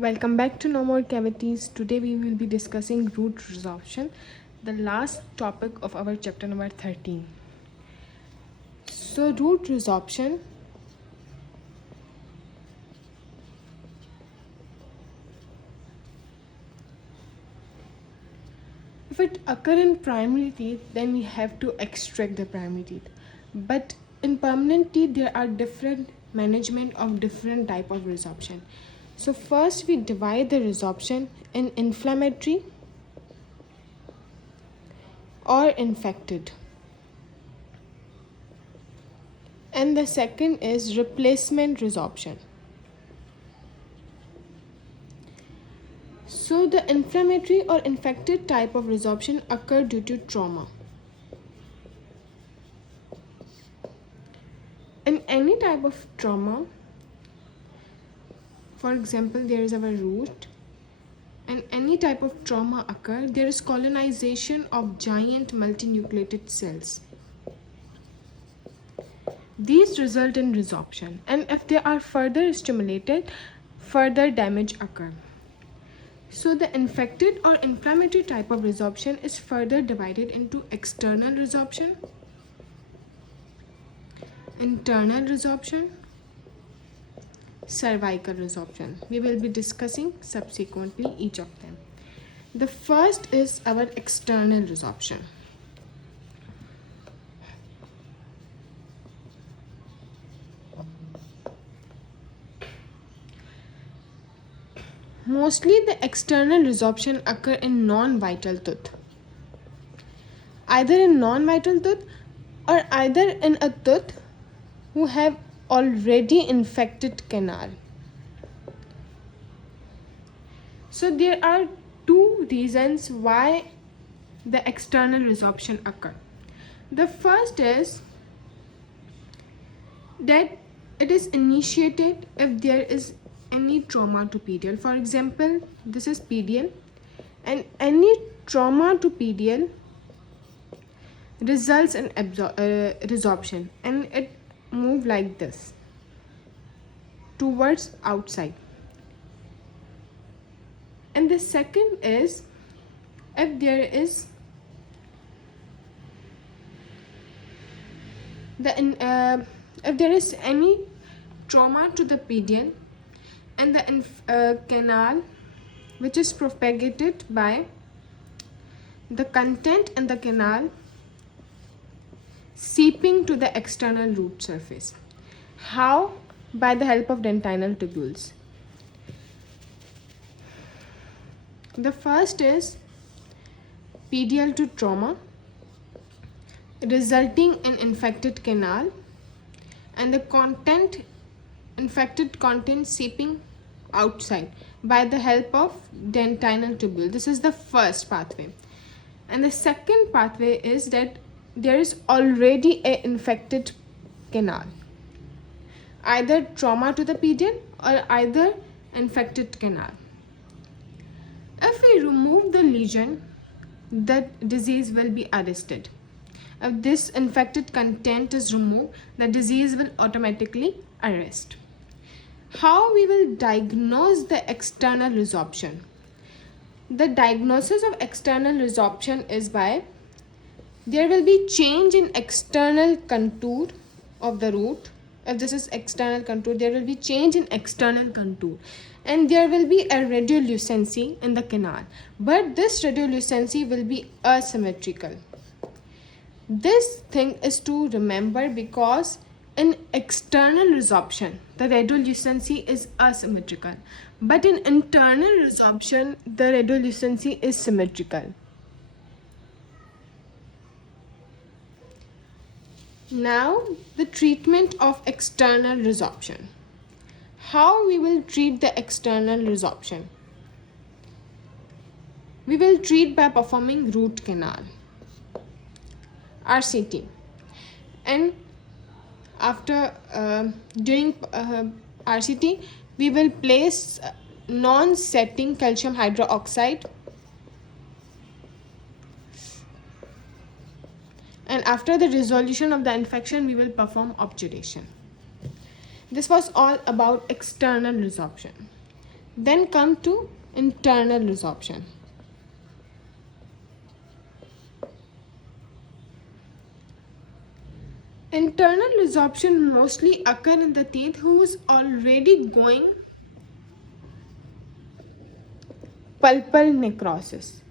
Welcome back to No More Cavities. Today we will be discussing root resorption, the last topic of our chapter number 13. So root resorption if it occur in primary teeth, then we have to extract the primary teeth. But in permanent teeth, there are different management of different type of resorption. So first we divide the resorption in inflammatory or infected. And the second is replacement resorption. So the inflammatory or infected type of resorption occur due to trauma. In any type of trauma, for example, there is our root, and any type of trauma occur, there is colonization of giant multinucleated cells. These result in resorption, and if they are further stimulated, further damage occur. So the infected or inflammatory type of resorption is further divided into external resorption, internal resorption, cervical resorption. We will be discussing subsequently each of them. The first is our external resorption. Mostly the external resorption occur in non-vital tooth. Either in non-vital tooth or either in a tooth who have already infected canal. So there are two reasons why the external resorption occur. The first is that it is initiated if there is any trauma to pedial. For example, this is pedial, and any trauma to pedial results in resorption, and it move like this towards outside. And the second is if there is if there is any trauma to the pedial and the canal which is propagated by the content in the canal seeping to the external root surface. How? By the help of dentinal tubules. The first is pedial to trauma resulting in infected canal and the infected content seeping outside by the help of dentinal tubule. This is the first pathway. And the second pathway is that there is already a infected canal, either trauma to the pedial or either infected canal. If we remove the lesion, the disease will be arrested. If this infected content is removed, the disease will automatically arrest. How we will diagnose the external resorption? The diagnosis of external resorption is by there will be change in external contour of the root. If this is external contour, there will be change in external contour, and there will be a radiolucency in the canal, but this radiolucency will be asymmetrical. This thing is to remember because in external resorption, the radiolucency is asymmetrical, but in internal resorption, the radiolucency is symmetrical. Now, the treatment of external resorption. How we will treat the external resorption? We will treat by performing root canal, RCT, and after during RCT we will place non-setting calcium hydroxide, and after the resolution of the infection we will perform obturation. This was all about external resorption. Then come to internal resorption. Internal resorption mostly occur in the teeth who is already going pulpal necrosis.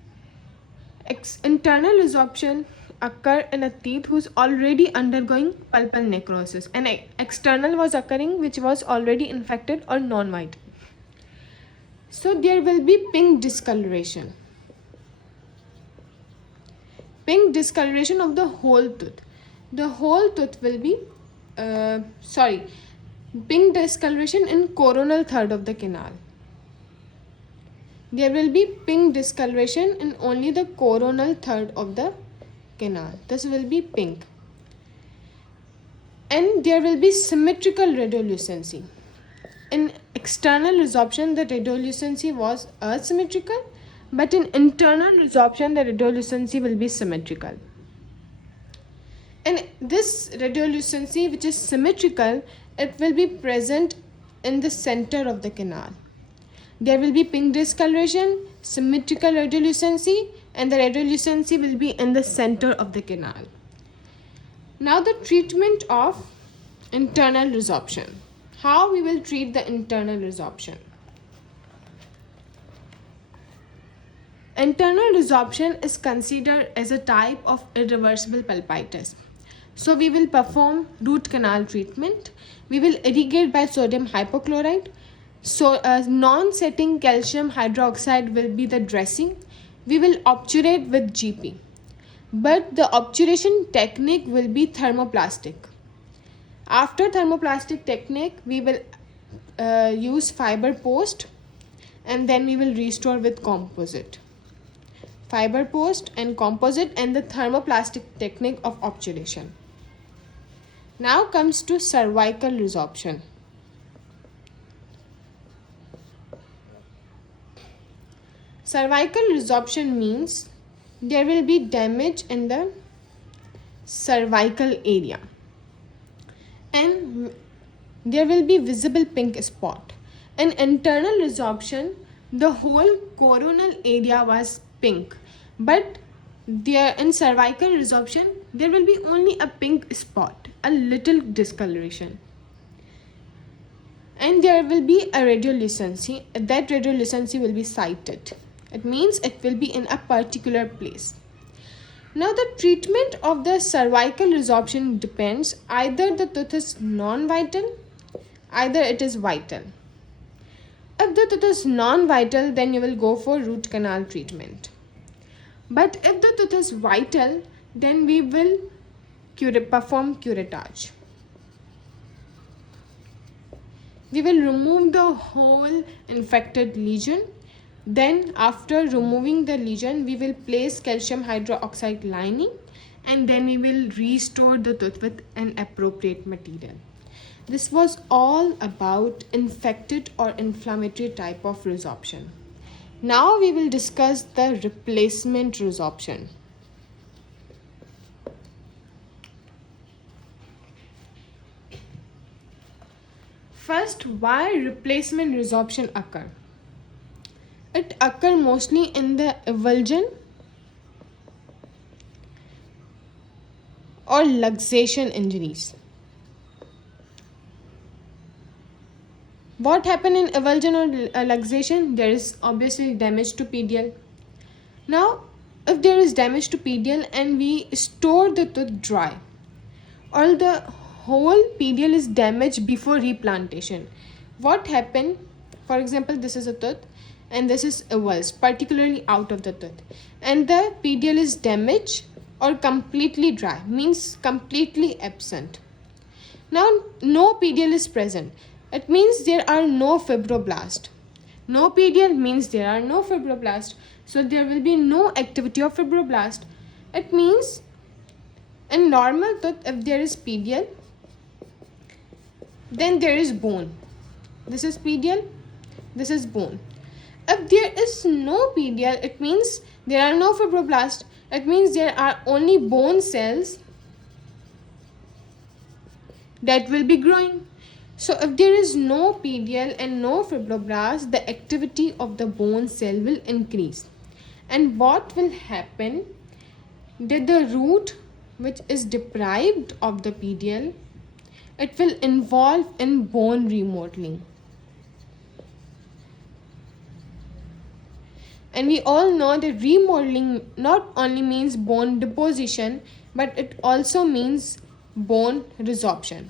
Internal resorption occur in a teeth who is already undergoing pulpal necrosis, and external was occurring which was already infected or non-white. So there will be pink discoloration. Pink discoloration of the whole tooth. The whole tooth will be pink discoloration in coronal third of the canal. There will be pink discoloration in only the coronal third of the canal. This will be pink. And there will be symmetrical radiolucency. In external resorption, the radiolucency was asymmetrical, but in internal resorption, the radiolucency will be symmetrical. And this radiolucency, which is symmetrical, it will be present in the center of the canal. There will be pink discoloration, symmetrical radiolucency, and the radiolucency will be in the center of the canal. Now the treatment of internal resorption. How we will treat the internal resorption? Internal resorption is considered as a type of irreversible pulpitis. So we will perform root canal treatment. We will irrigate by sodium hypochlorite. So non-setting calcium hydroxide will be the dressing. We will obturate with GP. But the obturation technique will be thermoplastic. After thermoplastic technique, we will use fiber post, and then we will restore with composite. Fiber post and composite and the thermoplastic technique of obturation. Now comes to cervical resorption. Cervical resorption means there will be damage in the cervical area, and there will be visible pink spot. In internal resorption, the whole coronal area was pink, but there in cervical resorption there will be only a pink spot, a little discoloration, and there will be a radiolucency. That radiolucency will be sited. It means it will be in a particular place. Now the treatment of the cervical resorption depends. Either the tooth is non-vital, either it is vital. If the tooth is non-vital, then you will go for root canal treatment. But if the tooth is vital, then we will perform curettage. We will remove the whole infected lesion. Then after removing the lesion, we will place calcium hydroxide lining, and then we will restore the tooth with an appropriate material. This was all about infected or inflammatory type of resorption. Now we will discuss the replacement resorption. First, why replacement resorption occur? It occurs mostly in the avulsion or luxation injuries. What happens in avulsion or luxation? There is obviously damage to pedial. Now, if there is damage to pedial and we store the tooth dry, or the whole pedial is damaged before replantation, what happens? For example, this is a tooth and this is avulsed, particularly out of the tooth, and the pedial is damaged or completely dry, means completely absent. Now no pedial is present. It means there are no fibroblasts. No pedial means there are no fibroblasts. So there will be no activity of fibroblast. It means in normal tooth, if there is pedial, then there is bone. This is pedial, this is bone. If there is no pedial, it means there are no fibroblasts. It means there are only bone cells that will be growing. So if there is no PDL and no fibroblast, the activity of the bone cell will increase. And what will happen? That the root which is deprived of the PDL, it will involve in bone remodeling. And we all know that remodeling not only means bone deposition, but it also means bone resorption.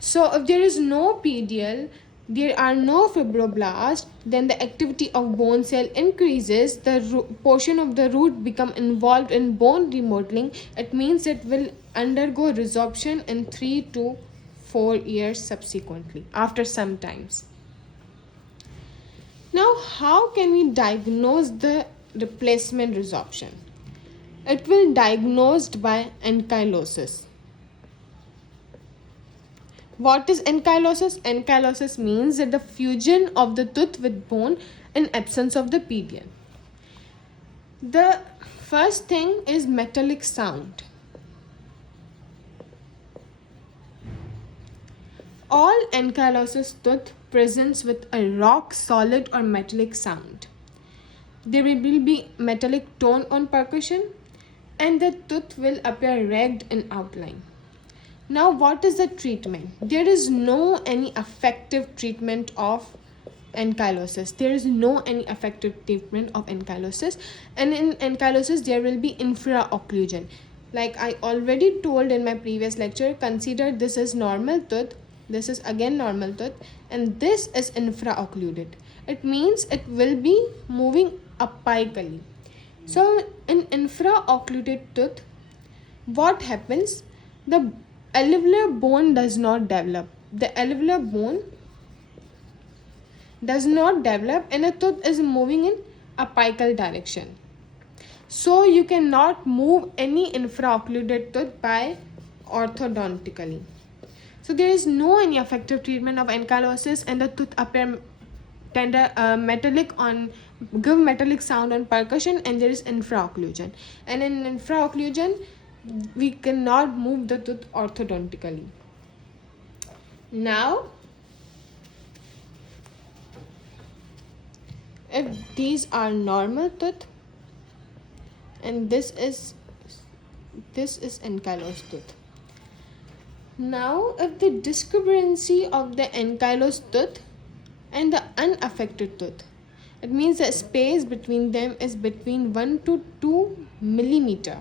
So if there is no PDL, there are no fibroblasts, then the activity of bone cell increases, the portion of the root become involved in bone remodeling. It means it will undergo resorption in 3 to 4 years subsequently, after some times. Now, how can we diagnose the replacement resorption? It will diagnosed by ankylosis. What is ankylosis? Ankylosis means that the fusion of the tooth with bone in absence of the PDL. The first thing is metallic sound. All ankylosis tooth presents with a rock, solid or metallic sound. There will be metallic tone on percussion and the tooth will appear ragged in outline. Now what is the treatment? There is no any effective treatment of ankylosis. There is no any effective treatment of ankylosis, and in ankylosis there will be infraocclusion. Like I already told in my previous lecture, consider this is normal tooth, this is again normal tooth, and this is infraoccluded. It means it will be moving apically. So in infraoccluded tooth, what happens? The alveolar bone does not develop. The alveolar bone does not develop and a tooth is moving in apical direction. So you cannot move any infraoccluded tooth by orthodontically. So there is no any effective treatment of ankylosis and the tooth appear tender metallic on give metallic sound on percussion, and there is infraocclusion. And in infraocclusion we cannot move the tooth orthodontically. Now, if these are normal tooth and this is ankylosed tooth. Now, if the discrepancy of the ankylosed tooth and the unaffected tooth, it means the space between them is between 1 to 2 millimeter.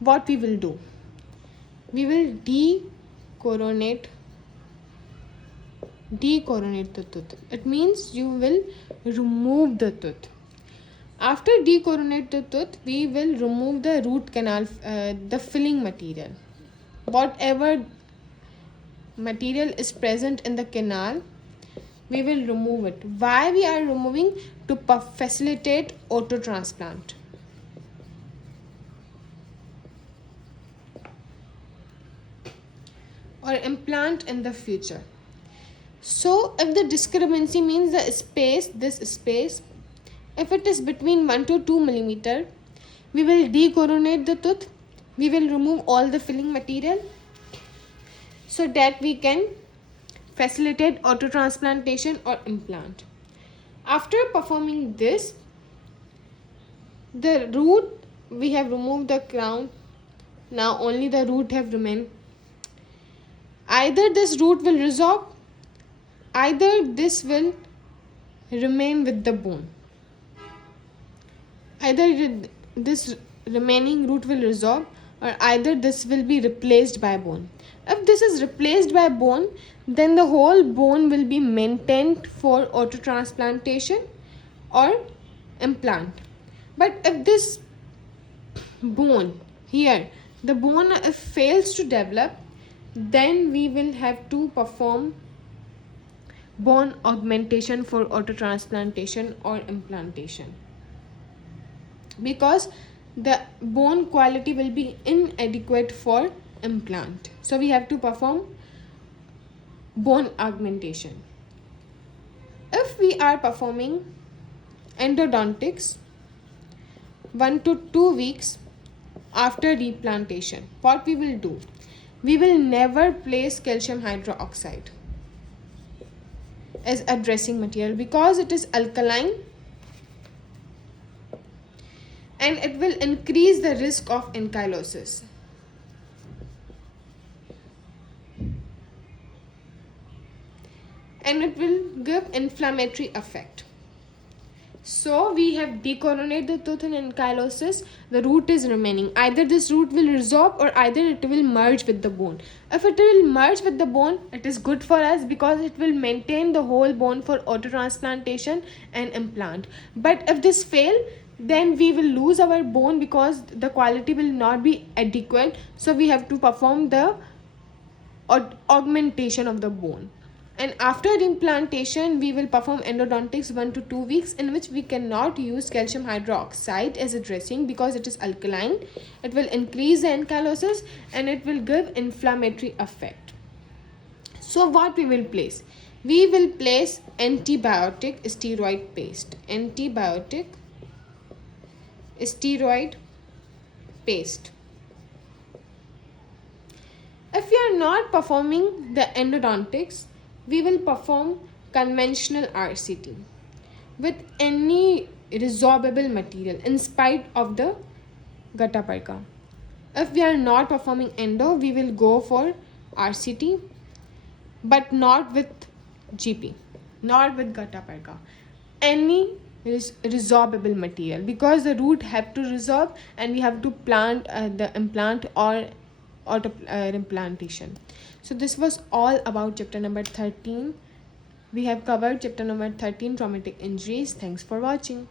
What we will do? We will decoronate the tooth. It means you will remove the tooth. After decoronate the tooth, we will remove the root canal, the filling material. Whatever material is present in the canal, we will remove it. Why we are removing? To facilitate autotransplant. Or implant in the future. So if the discrepancy means the space, this space, if it is between 1 to 2 millimeter, we will decoronate the tooth. We will remove all the filling material so that we can facilitate autotransplantation or implant. After performing this, the root, we have removed the crown. Now only the root have remained. Either this root will resorb, either this will remain with the bone. Either this remaining root will resorb or either this will be replaced by bone. If this is replaced by bone, then the whole bone will be maintained for autotransplantation or implant. But if this bone here, the bone if fails to develop, then we will have to perform bone augmentation for autotransplantation or implantation, because the bone quality will be inadequate for implant. So we have to perform bone augmentation. If we are performing endodontics 1 to 2 weeks after replantation, what we will do? we will never place calcium hydroxide as a dressing material because it is alkaline and it will increase the risk of ankylosis. And it will give inflammatory effect. So we have decoronated the tooth in ankylosis. The root is remaining. Either this root will resorb or either it will merge with the bone. If it will merge with the bone, it is good for us because it will maintain the whole bone for autotransplantation and implant. But if this fail, then we will lose our bone because the quality will not be adequate. So we have to perform the augmentation of the bone. And after implantation, we will perform endodontics 1 to 2 weeks, in which we cannot use calcium hydroxide as a dressing because it is alkaline. It will increase the ankylosis and it will give inflammatory effect. So what we will place? We will place antibiotic steroid paste. Antibiotic steroid paste. If we are not performing the endodontics, we will perform conventional RCT with any resorbable material in spite of the gutta perca. If we are not performing endo, we will go for RCT, but not with GP, not with gutta perca. Any resorbable material, because the root have to resorb and we have to plant the implant or auto implantation. So this was all about chapter number 13. We have covered chapter number 13, traumatic injuries. Thanks for watching.